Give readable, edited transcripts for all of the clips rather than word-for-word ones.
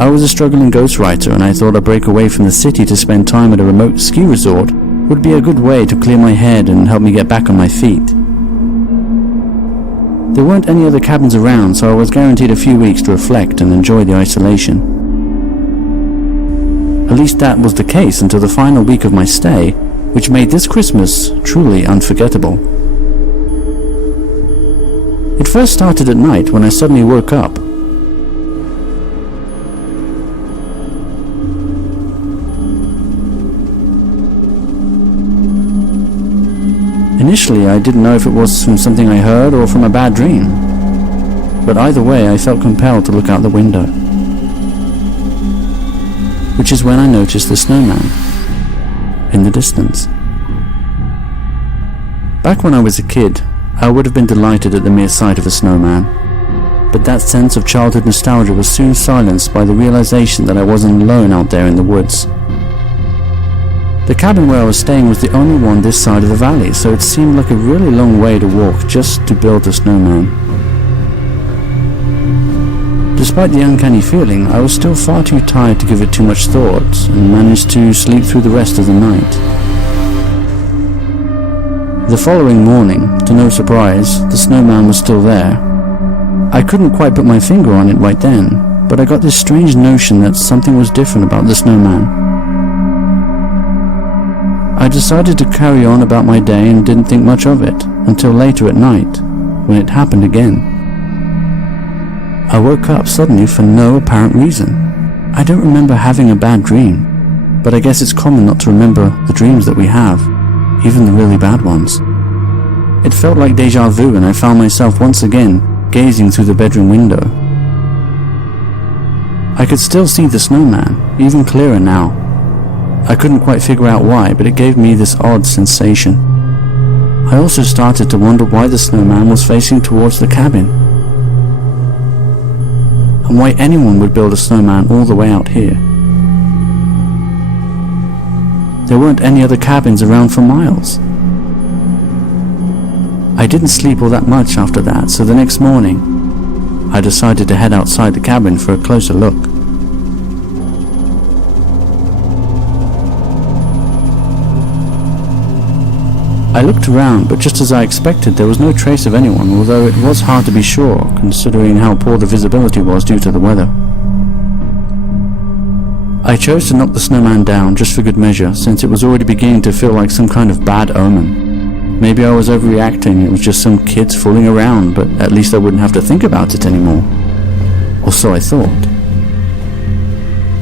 I was a struggling ghostwriter, and I thought a break away from the city to spend time at a remote ski resort would be a good way to clear my head and help me get back on my feet. There weren't any other cabins around, so I was guaranteed a few weeks to reflect and enjoy the isolation. At least that was the case until the final week of my stay, which made this Christmas truly unforgettable. It first started at night when I suddenly woke up. Initially, I didn't know if it was from something I heard or from a bad dream, but either way I felt compelled to look out the window, which is when I noticed the snowman in the distance. Back when I was a kid, I would have been delighted at the mere sight of a snowman, but that sense of childhood nostalgia was soon silenced by the realization that I wasn't alone out there in the woods. The cabin where I was staying was the only one this side of the valley, so it seemed like a really long way to walk just to build a snowman. Despite the uncanny feeling, I was still far too tired to give it too much thought and managed to sleep through the rest of the night. The following morning, to no surprise, the snowman was still there. I couldn't quite put my finger on it right then, but I got this strange notion that something was different about the snowman. I decided to carry on about my day and didn't think much of it until later at night, when it happened again. I woke up suddenly for no apparent reason. I don't remember having a bad dream, but I guess it's common not to remember the dreams that we have, even the really bad ones. It felt like deja vu, and I found myself once again gazing through the bedroom window. I could still see the snowman, even clearer now. I couldn't quite figure out why, but it gave me this odd sensation. I also started to wonder why the snowman was facing towards the cabin, and why anyone would build a snowman all the way out here. There weren't any other cabins around for miles. I didn't sleep all that much after that, so the next morning, I decided to head outside the cabin for a closer look. I looked around, but just as I expected, there was no trace of anyone, although it was hard to be sure, considering how poor the visibility was due to the weather. I chose to knock the snowman down just for good measure, since it was already beginning to feel like some kind of bad omen. Maybe I was overreacting, it was just some kids fooling around, but at least I wouldn't have to think about it anymore. Or so I thought.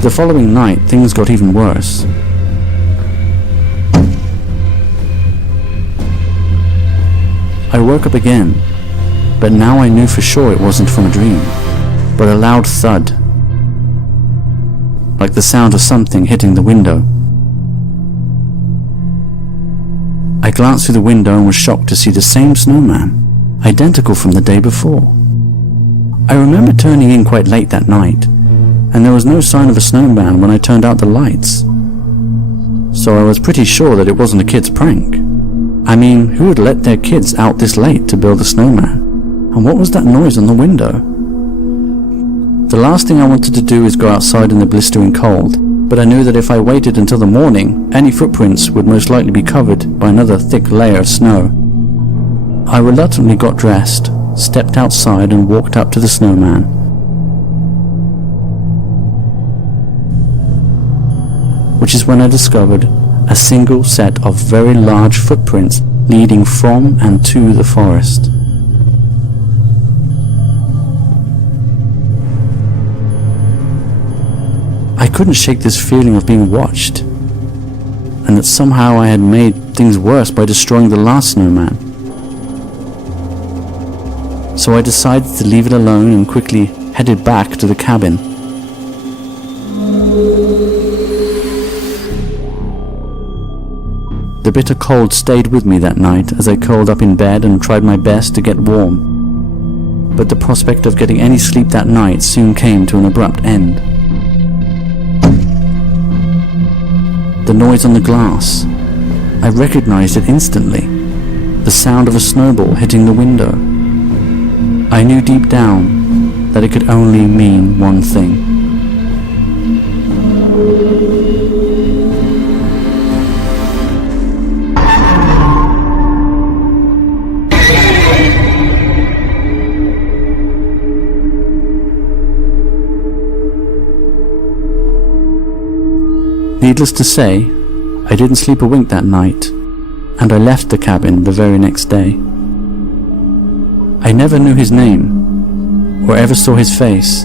The following night, things got even worse. I woke up again, but now I knew for sure it wasn't from a dream, but a loud thud, like the sound of something hitting the window. I glanced through the window and was shocked to see the same snowman, identical from the day before. I remember turning in quite late that night, and there was no sign of a snowman when I turned out the lights, so I was pretty sure that it wasn't a kid's prank. I mean, who would let their kids out this late to build a snowman? And what was that noise on the window? The last thing I wanted to do is go outside in the blistering cold, but I knew that if I waited until the morning, any footprints would most likely be covered by another thick layer of snow. I reluctantly got dressed, stepped outside and walked up to the snowman. Which is when I discovered a single set of very large footprints leading from and to the forest. I couldn't shake this feeling of being watched, and that somehow I had made things worse by destroying the last snowman. So I decided to leave it alone and quickly headed back to the cabin. The bitter cold stayed with me that night as I curled up in bed and tried my best to get warm. But the prospect of getting any sleep that night soon came to an abrupt end. The noise on the glass. I recognized it instantly. The sound of a snowball hitting the window. I knew deep down that it could only mean one thing. Needless to say, I didn't sleep a wink that night, and I left the cabin the very next day. I never knew his name, or ever saw his face,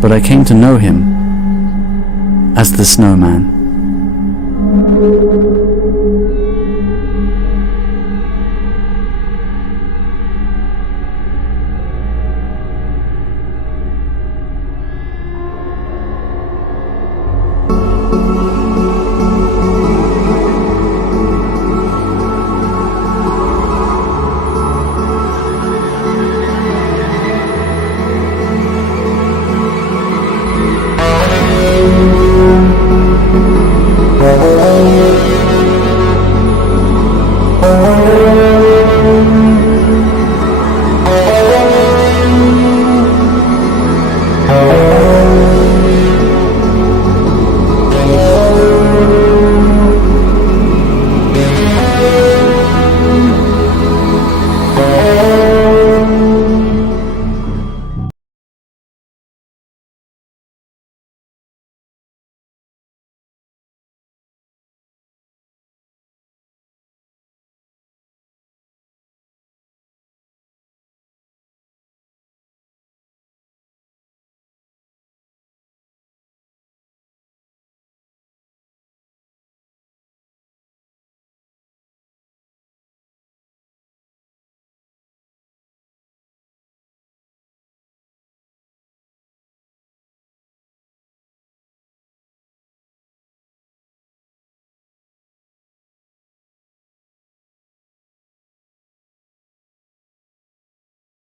but I came to know him as the Snowman.